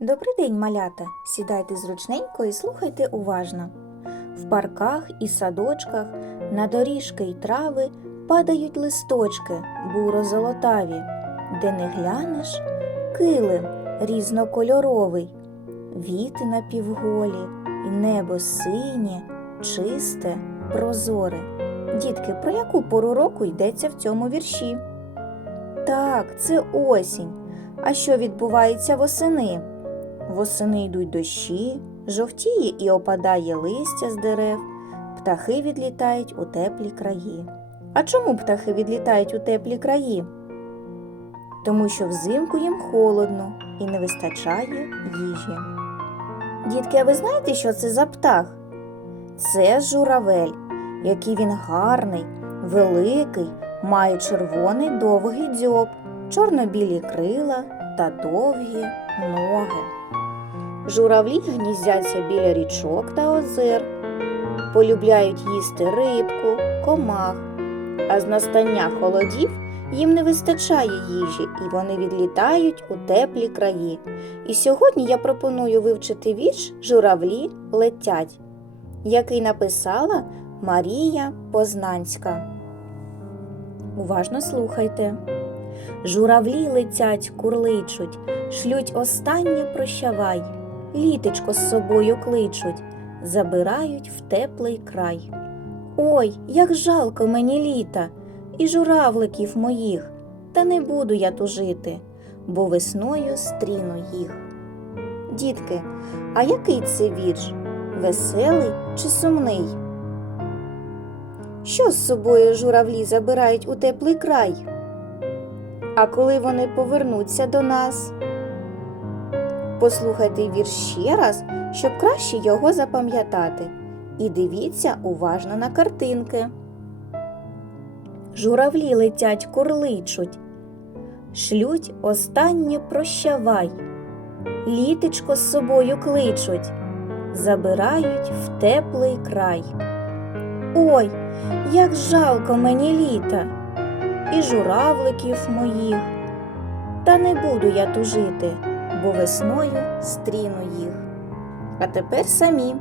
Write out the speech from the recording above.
Добрий день, малята! Сідайте зручненько і слухайте уважно. В парках і садочках на доріжки й трави падають листочки буро-золотаві, де не глянеш килим різнокольоровий, віти напівголі, і небо синє, чисте, прозоре. Дітки, про яку пору року йдеться в цьому вірші? Так, це осінь. А що відбувається восени? Восени йдуть дощі, жовтіє і опадає листя з дерев, птахи відлітають у теплі краї. А чому птахи відлітають у теплі краї? Тому що взимку їм холодно і не вистачає їжі. Дітки, а ви знаєте, що це за птах? Це журавель, який він гарний, великий, має червоний довгий дзьоб, чорно-білі крила та довгі ноги. Журавлі гніздяться біля річок та озер, полюбляють їсти рибку, комах, а з настання холодів їм не вистачає їжі, і вони відлітають у теплі краї. І сьогодні я пропоную вивчити вірш Журавлі летять, який написала Марія Познанська. Уважно слухайте. Журавлі летять, курличуть, шлють останнє прощавай, літечко з собою кличуть, забирають в теплий край. Ой, як жалко мені літа і журавликів моїх, та не буду я тужити, бо весною стріну їх. Дітки, а який це вірш? Веселий чи сумний? Що з собою журавлі забирають у теплий край? А коли вони повернуться до нас? Послухайте вірш ще раз, щоб краще його запам'ятати. І дивіться уважно на картинки. Журавлі летять курличуть, шлють останнє прощавай, літечко з собою кличуть, забирають в теплий край. Ой, як жалко мені літа і журавликів моїх. Та не буду я тужити, бо весною стріну їх. А тепер самі